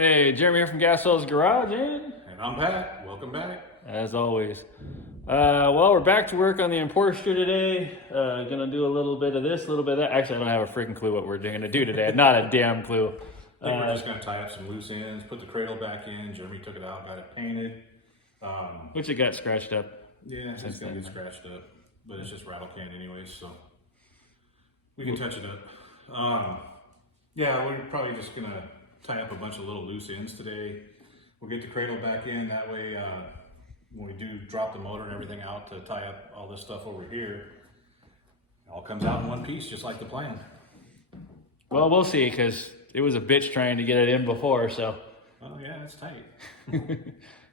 Hey, Jeremy here from Gas Wells Garage, And I'm Pat. Welcome back. as always. Well, we're back to work on the Porsche today. Gonna do a little bit of this, a little bit of that. Actually, I don't have a freaking clue what we're gonna do today. Not a damn clue. I think we're just gonna tie up some loose ends, put the cradle back in. Jeremy took it out, got it painted. Which it got scratched up. Yeah, it's gonna get scratched up, but it's just rattle can anyways, so we can touch it up. Yeah, we're probably just gonna tie up a bunch of little loose ends today. We'll get the cradle back in, that way when we do drop the motor and everything out to tie up all this stuff over here, it all comes out in one piece, just like the plan. Well, we'll see, because it was a bitch trying to get it in before, so. Oh yeah, it's tight.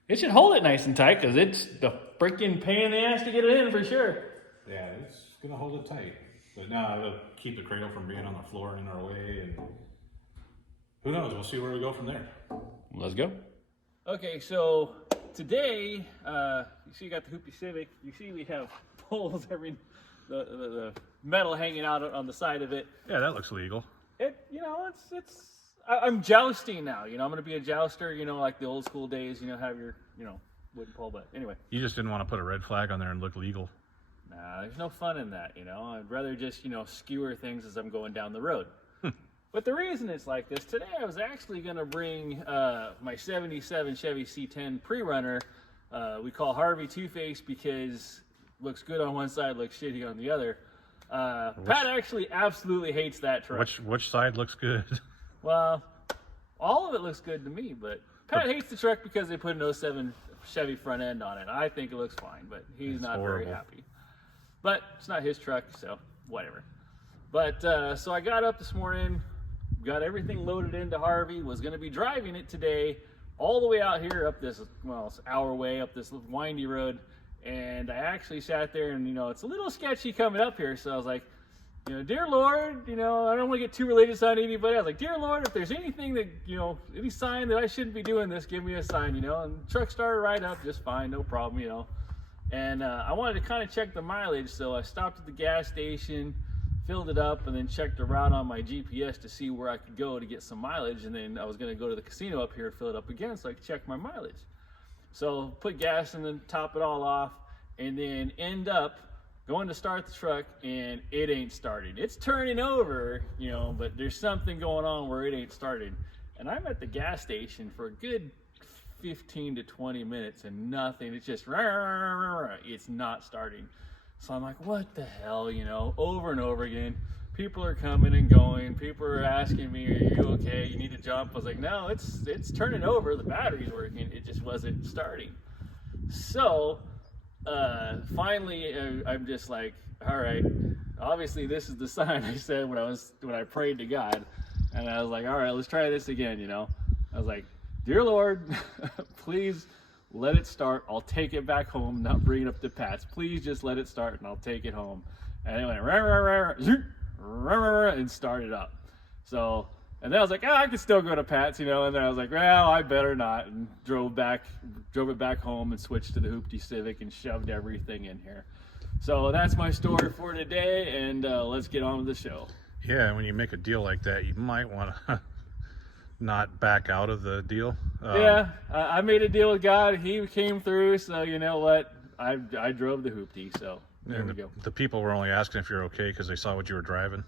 It should hold it nice and tight, because it's the freaking pain in the ass to get it in for sure. Yeah, it's gonna hold it tight. But now it'll keep the cradle from being on the floor and in our way, and who knows, we'll see where we go from there. Let's go. Okay, so today, you see you got the Hoopty Civic. You see we have poles, the metal hanging out on the side of it. Yeah, that looks legal. I'm jousting now, I'm going to be a jouster, like the old school days, have your, wooden pole, but anyway. You just didn't want to put a red flag on there and look legal. Nah, there's no fun in that, I'd rather just, skewer things as I'm going down the road. But the reason it's like this, today I was actually going to bring my 77 Chevy C10 pre-runner, we call Harvey Two-Face because looks good on one side, looks shitty on the other. Pat actually absolutely hates that truck. Which side looks good? Well, all of it looks good to me, but Pat hates the truck because they put an 07 Chevy front end on it. I think it looks fine, but he's not very happy. But it's not his truck, so whatever. But so I got up this morning, got everything loaded into Harvey, was going to be driving it today all the way out here up this, well, it's an hour way up this windy road. And I actually sat there and, it's a little sketchy coming up here. So I was like, dear Lord, I don't want to get too religious on anybody. I was like, dear Lord, if there's anything that, any sign that I shouldn't be doing this, give me a sign, And the truck started right up just fine, no problem, And I wanted to kind of check the mileage. So I stopped at the gas station, filled it up, and then checked the route on my GPS to see where I could go to get some mileage. And then I was going to go to the casino up here, fill it up again so I could check my mileage. So put gas and then top it all off, and then end up going to start the truck, and it ain't starting. It's turning over, but there's something going on where it ain't starting. And I'm at the gas station for a good 15 to 20 minutes and nothing. It's just, it's not starting. So I'm like, what the hell, over and over again. People are coming and going. People are asking me, are you okay? You need to jump. I was like, no, it's turning over. The battery's working. It just wasn't starting. So finally, I'm just like, all right, obviously this is the sign I said when I prayed to God. And I was like, all right, let's try this again, I was like, dear Lord, please let it start. I'll take it back home, not bring it up to Pat's. Please just let it start and I'll take it home. And it went, and started up. So, and then I was like, I could still go to Pat's, and then I was like, well, I better not, and drove it back home and switched to the Hoopty Civic and shoved everything in here. So that's my story for today, and let's get on with the show. Yeah, when you make a deal like that, you might want to not back out of the deal. Yeah, I made a deal with God. He came through, so you know what? I drove the Hoopty, so there we go. The people were only asking if you're okay because they saw what you were driving.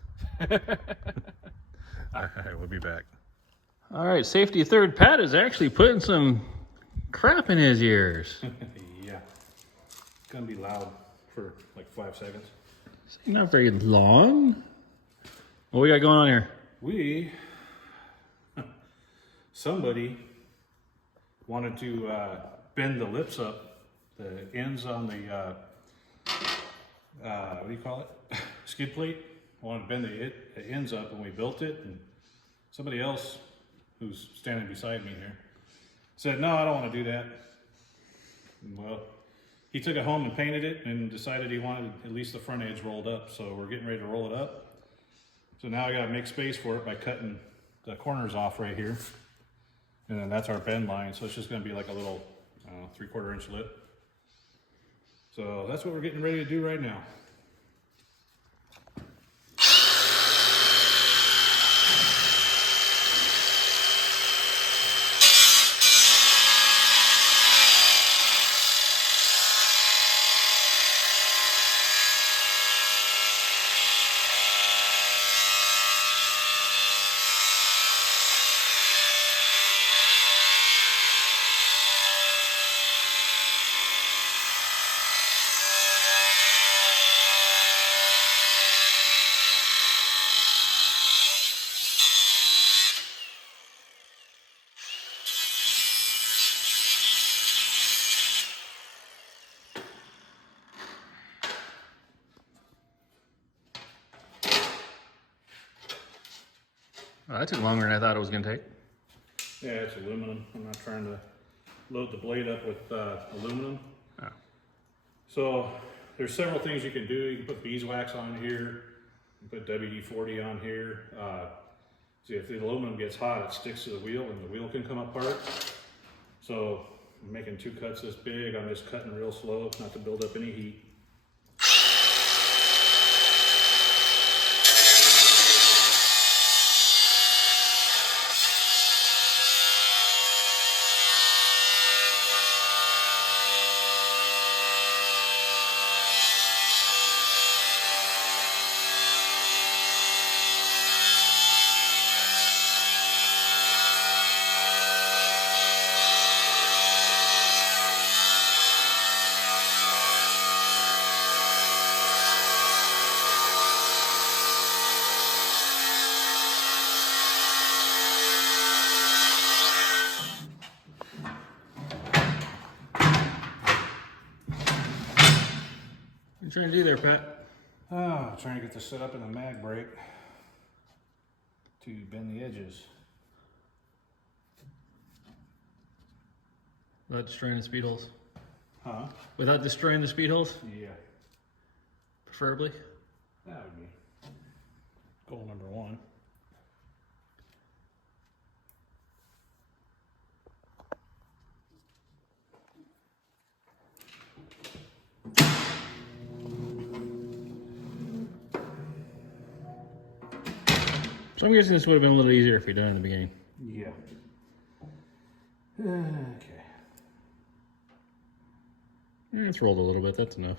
All right, we'll be back. All right, safety third. Pat is actually putting some crap in his ears. Yeah, it's gonna be loud for like 5 seconds. Not very long. What we got going on here? Somebody wanted to bend the lips up, the ends on the, what do you call it? Skid plate. Wanted to bend the ends up when we built it, and somebody else who's standing beside me here said, no, I don't want to do that. Well, he took it home and painted it and decided he wanted at least the front edge rolled up, so we're getting ready to roll it up. So now I got to make space for it by cutting the corners off right here, and then that's our bend line, so it's just going to be like a little 3/4 inch lip. So that's what we're getting ready to do right now. Well, that took longer than I thought it was going to take. Yeah, it's aluminum. I'm not trying to load the blade up with aluminum. Oh. So there's several things you can do. You can put beeswax on here. You can put WD-40 on here. See, if the aluminum gets hot, it sticks to the wheel and the wheel can come apart. So I'm making 2 cuts this big. I'm just cutting real slow, not to build up any heat. What are you trying to do there, Pat? Trying to get this set up in the mag brake to bend the edges. Without destroying the speed holes? Huh? Without destroying the speed holes? Yeah. Preferably? That would be goal number 1. So I'm guessing this would have been a little easier if you'd done it in the beginning. Yeah. Okay. Yeah, it's rolled a little bit, that's enough.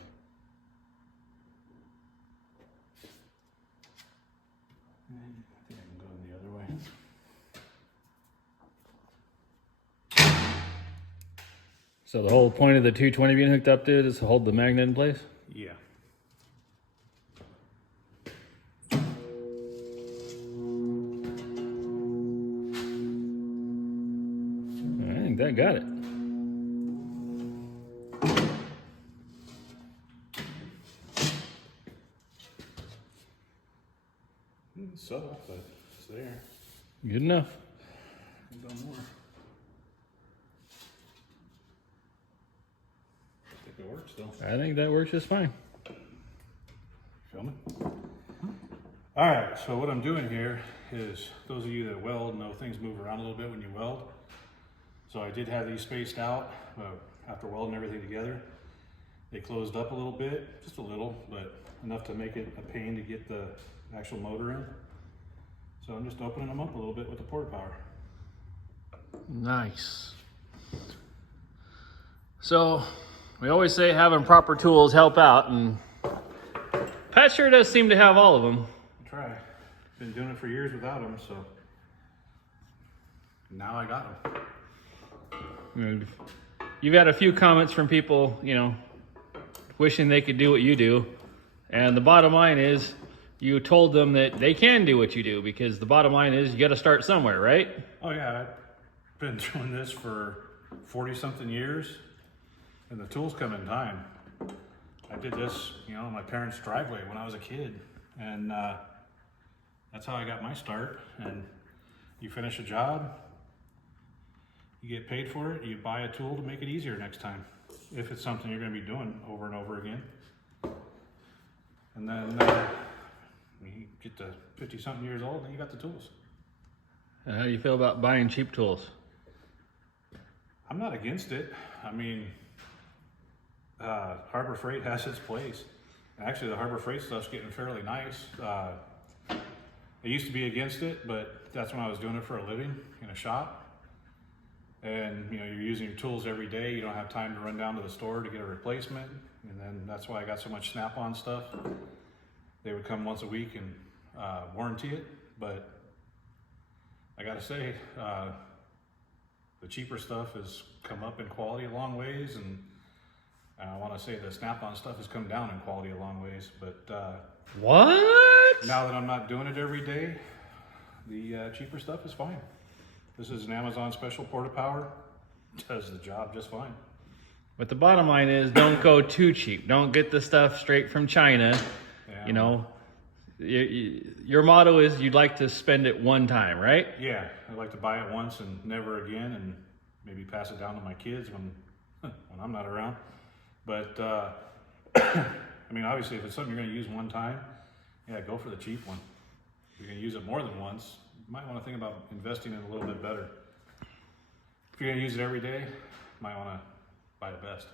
I think I can go the other way. So the whole point of the 220 being hooked up to it is to hold the magnet in place? Yeah. I think that got it. It's subtle, but it's there. Good enough. I've done more. I think it works though. I think that works just fine. Filming. All right, so what I'm doing here is, those of you that weld know things move around a little bit when you weld. So I did have these spaced out after welding everything together. They closed up a little bit, just a little, but enough to make it a pain to get the actual motor in. So I'm just opening them up a little bit with the port power. Nice. So we always say having proper tools help out, and Pat sure does seem to have all of them. I try. Been doing it for years without them, so now I got them. You've had a few comments from people, you know, wishing they could do what you do. And the bottom line is, you told them that they can do what you do, because the bottom line is you got to start somewhere, right? Oh yeah, I've been doing this for 40 something years, and the tools come in time. I did this, you know, in my parents' driveway when I was a kid, and that's how I got my start. And you finish a job, you get paid for it, you buy a tool to make it easier next time, if it's something you're going to be doing over and over again. And then you get to 50 something years old and you got the tools. And how do you feel about buying cheap tools? I'm not against it. I mean, Harbor Freight has its place. Actually, the Harbor Freight stuff's getting fairly nice. I used to be against it, but that's when I was doing it for a living in a shop. And you know, you're using your tools every day. You don't have time to run down to the store to get a replacement. And then that's why I got so much Snap-on stuff. They would come once a week and warranty it. But I gotta say, the cheaper stuff has come up in quality a long ways, and I want to say the Snap-on stuff has come down in quality a long ways. But What? now that I'm not doing it every day, the cheaper stuff is fine. This is an Amazon special porta-power. Does the job just fine. But the bottom line is, don't go too cheap. Don't get the stuff straight from China. Yeah. You know, Your motto is you'd like to spend it one time, right? Yeah, I'd like to buy it once and never again, and maybe pass it down to my kids when I'm not around. But I mean, obviously, if it's something you're going to use one time, yeah, go for the cheap one. If you're going to use it more than once, you might want to think about investing in a little bit better. If you're going to use it every day, you might want to buy the best.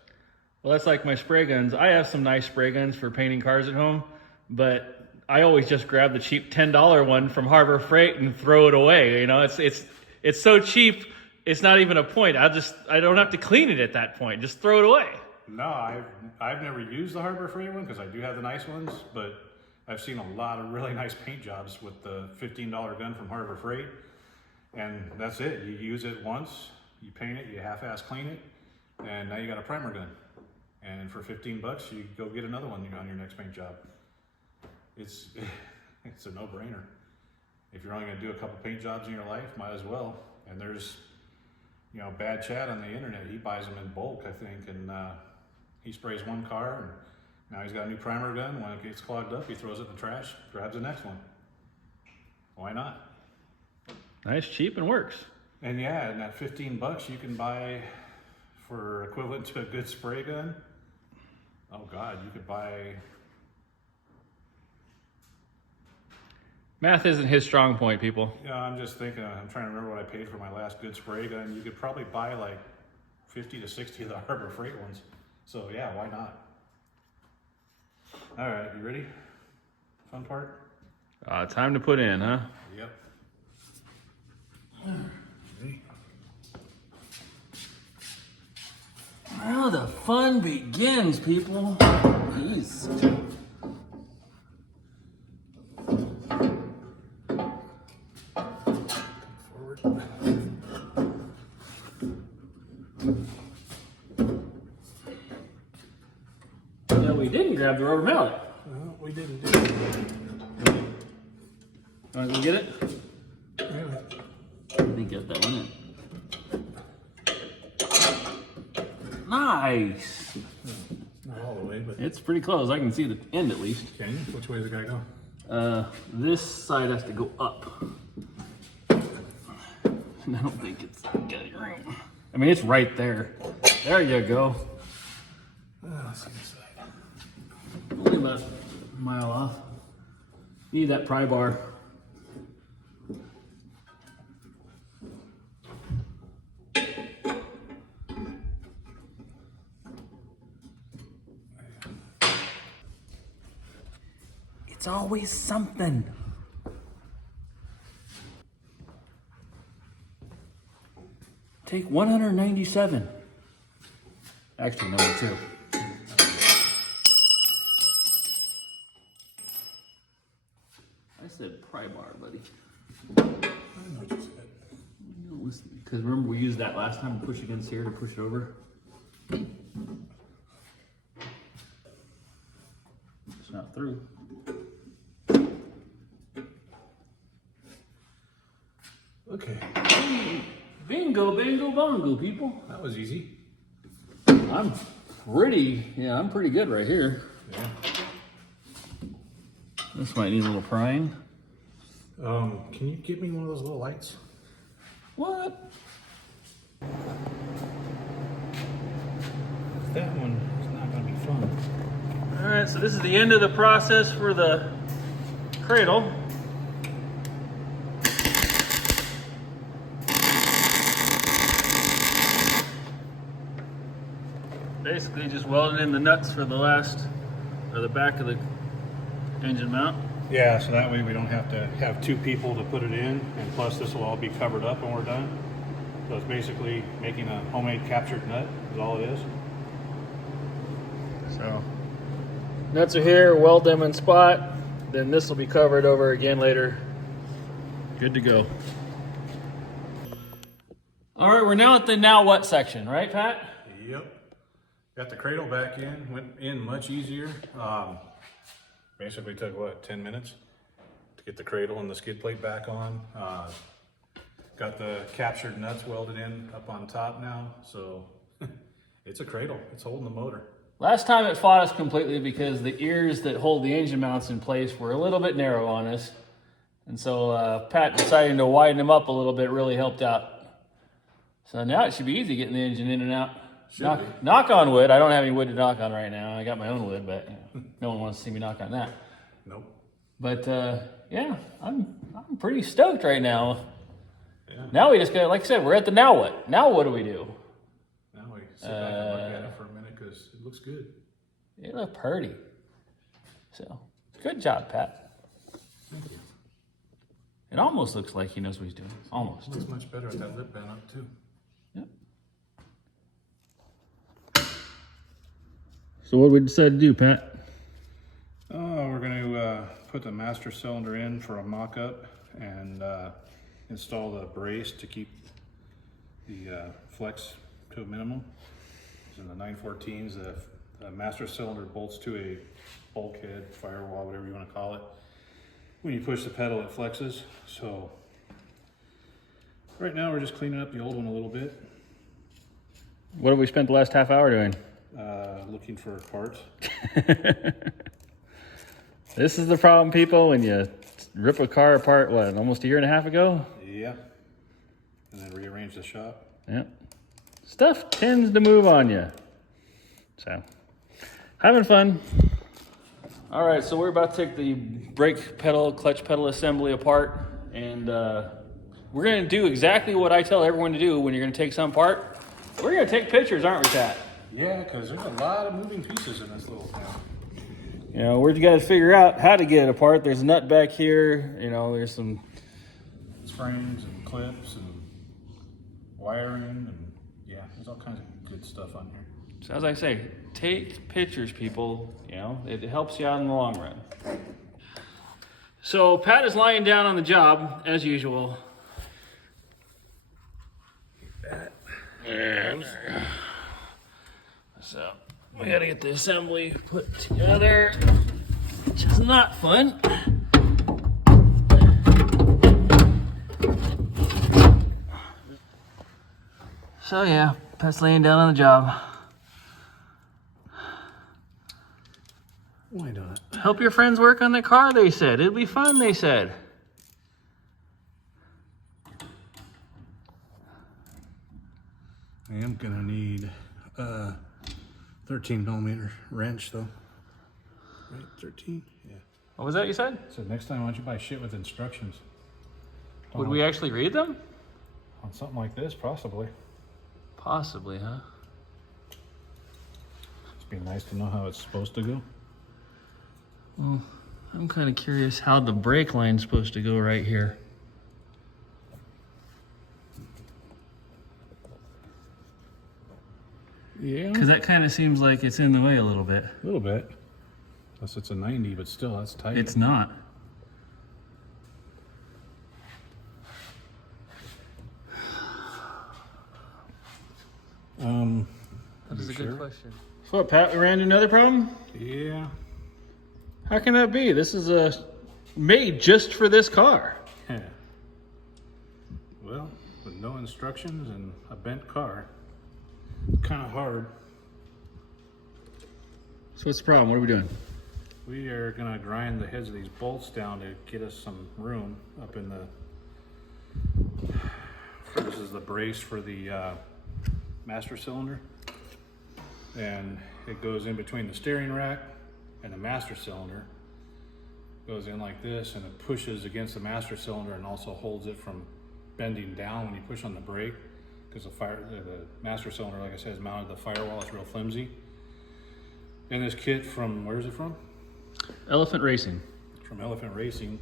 Well, that's like my spray guns. I have some nice spray guns for painting cars at home, but I always just grab the cheap $10 one from Harbor Freight and throw it away. You know, it's so cheap, it's not even a point. I don't have to clean it at that point. Just throw it away. No, I've never used the Harbor Freight one because I do have the nice ones, but I've seen a lot of really nice paint jobs with the $15 gun from Harbor Freight, and that's it. You use it once, you paint it, you half-ass clean it, and now you got a primer gun. And for 15 bucks, you go get another one on your next paint job. It's a no-brainer. If you're only going to do a couple paint jobs in your life, might as well. And there's, you know, Bad Chad on the internet. He buys them in bulk, I think, and he sprays one car, and now he's got a new primer gun. When it gets clogged up, he throws it in the trash, grabs the next one. Why not? Nice, cheap, and works. And yeah, and that 15 bucks you can buy for equivalent to a good spray gun. Oh God, you could buy. Math isn't his strong point, people. Yeah, I'm just thinking, I'm trying to remember what I paid for my last good spray gun. You could probably buy like 50 to 60 of the Harbor Freight ones. So yeah, why not? All right, you ready? Fun part? Time to put in, huh? Yep. Ready? Now the fun begins, people. Jeez. Forward. No, we didn't grab the rubber mallet. No, we didn't do it. Want to go get it? Really? Let me get that one in. Nice. Not all the way, but It's pretty close. I can see the end at least. can you? Which way is it gotta go? This side has to go up. And I don't think it's got any room. I mean, it's right there. There you go. Let's see this side. Only about a mile off. You need that pry bar. It's always something. Take 197. Actually, number 2. I said pry bar, buddy. I know what you said. You don't listen. Because remember we used that last time to push against here to push it over? It's not through. Okay. Bingo, bango, bongo, people. That was easy. I'm pretty good right here. Yeah. This might need a little prying. Can you give me one of those little lights? What? That one is not gonna be fun. All right, so this is the end of the process for the cradle. Basically just welding in the nuts for the back of the engine mount. Yeah, so that way we don't have to have 2 people to put it in, and plus this will all be covered up when we're done. So it's basically making a homemade captured nut is all it is. So nuts are here, weld them in spot, then this will be covered over again later. Good to go. All right, we're now at the now what section, right, Pat? Yep. Got the cradle back in, went in much easier. Basically took, what, 10 minutes to get the cradle and the skid plate back on. Got the captured nuts welded in up on top now, so it's a cradle. It's holding the motor. Last time it fought us completely because the ears that hold the engine mounts in place were a little bit narrow on us. And so Pat deciding to widen them up a little bit really helped out. So now it should be easy getting the engine in and out. Knock on wood. I don't have any wood to knock on right now. I got my own wood, but no one wants to see me knock on that. Nope. But yeah, I'm pretty stoked right now. Yeah. Now we just got, like I said, we're at the now what. Now what do we do? Now we sit back and look at it for a minute because it looks good. It looked pretty. So good job, Pat. Thank you. It almost looks like he knows what he's doing. Almost. It looks much better with that lip band up too. Yep. So what we decided to do, Pat? Oh, we're going to put the master cylinder in for a mock-up and install the brace to keep the flex to a minimum. In the 914s, the master cylinder bolts to a bulkhead, firewall, whatever you want to call it. When you push the pedal, it flexes. So right now we're just cleaning up the old one a little bit. What have we spent the last half hour doing? Looking for parts. This is the problem, people, when you rip a car apart, what, almost a year and a half ago? Yeah. And then rearrange the shop. Yep. Stuff tends to move on you. So, having fun. All right, so we're about to take the brake pedal, clutch pedal assembly apart, and we're going to do exactly what I tell everyone to do when you're going to take some apart. We're going to take pictures, aren't we, Pat? Yeah, because there's a lot of moving pieces in this little town. You know, we're got to figure out how to get it apart. There's a nut back here. You know, there's some Springs and clips and wiring and yeah, there's all kinds of good stuff on here. So as I say, take pictures, people. You know, it helps you out in the long run. So Pat is lying down on the job as usual. And so we got to get the assembly put together, which is not fun. So yeah, Pat's laying down on the job. Why not? Help your friends work on the car, they said. It'll be fun, they said. I am gonna need a 13mm wrench though. Right, 13? Yeah. What was that you said? So next time, why don't you buy shit with instructions? Would we actually read them? On something like this, possibly. Possibly, huh? It'd be nice to know how it's supposed to go. Well, I'm kind of curious how the brake line's supposed to go right here. Yeah. Because that kind of seems like it's in the way a little bit. A little bit. Unless it's a 90, but still, that's tight. It's not. That is a good question. So what, Pat, we ran into another problem? Yeah. How can that be? This is made just for this car. Yeah. Well, with no instructions and a bent car, it's kind of hard. So what's the problem? What are we doing? We are going to grind the heads of these bolts down to get us some room up in the... This is the brace for the master cylinder. And it goes in between the steering rack and the master cylinder. Goes in like this and it pushes against the master cylinder and also holds it from bending down when you push on the brake. Because the master cylinder, like I said, is mounted to the firewall. It's real flimsy. And this kit from, where is it from? Elephant Racing. From Elephant Racing.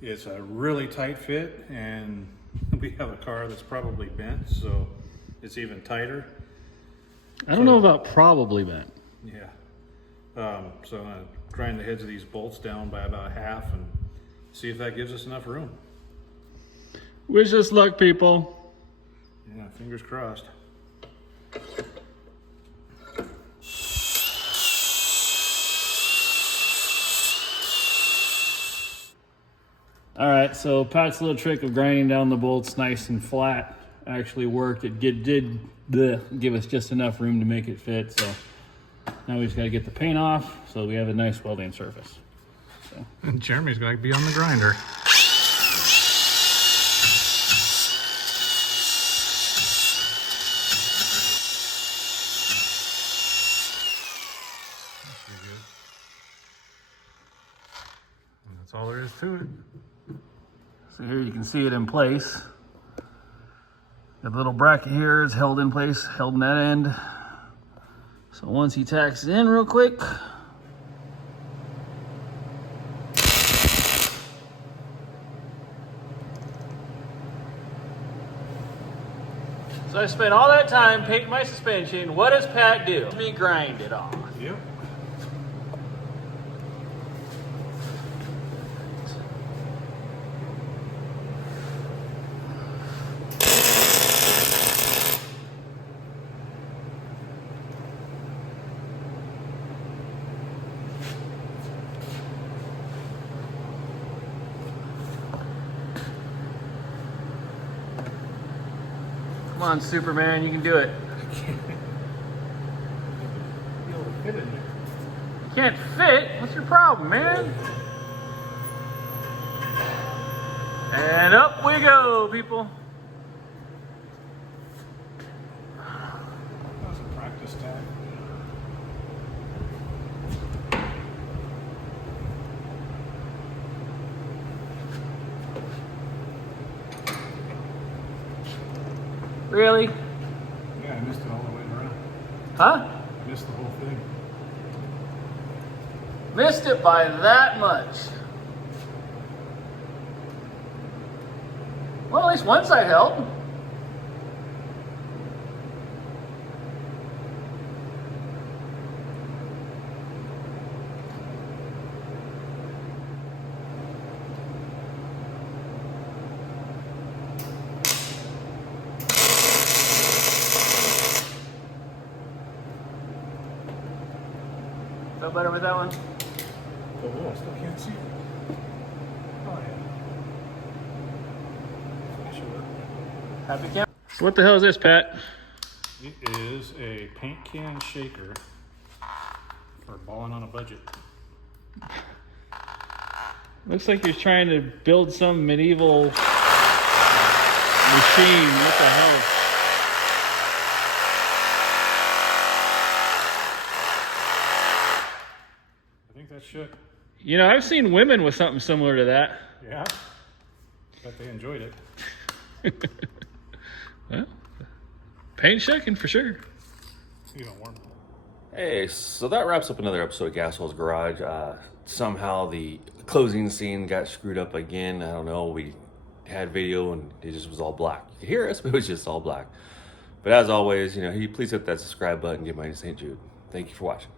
It's a really tight fit, and we have a car that's probably bent, so it's even tighter. I don't know about probably bent. Yeah. So I'm gonna grind the heads of these bolts down by about half and see if that gives us enough room. Wish us luck, people. Yeah, fingers crossed. All right, so Pat's little trick of grinding down the bolts nice and flat actually worked. It did give us just enough room to make it fit. So Now we just got to get the paint off so we have a nice welding surface. So. And Jeremy's going to be on the grinder. That's all there is to it. So here you can see it in place. The little bracket here is held in place, held in that end. So once he tacks it in real quick. So I spent all that time painting my suspension. What does Pat do? Let me grind it off. Yep. Come on, Superman, you can do it. You can't fit? What's your problem, man? And up we go, people. That was a practice tag. Really? Yeah, I missed it all the way around. Huh? I missed the whole thing. Missed it by that much. Well, at least one side held. Feel better with that one? Oh, I still can't see it. Oh, yeah. Sure. Happy camp. So what the hell is this, Pat? It is a paint can shaker for balling on a budget. Looks like you're trying to build some medieval machine. What the hell? I think that shook. You know, I've seen women with something similar to that. Yeah. Bet they enjoyed it. Well, paint shucking for sure. Even warm. Hey, so that wraps up another episode of Gaswell's Garage. Somehow the closing scene got screwed up again. I don't know. We had video and it just was all black. You could hear us, but it was just all black. But as always, you know, please hit that subscribe button. Get my St. Jude. Thank you for watching.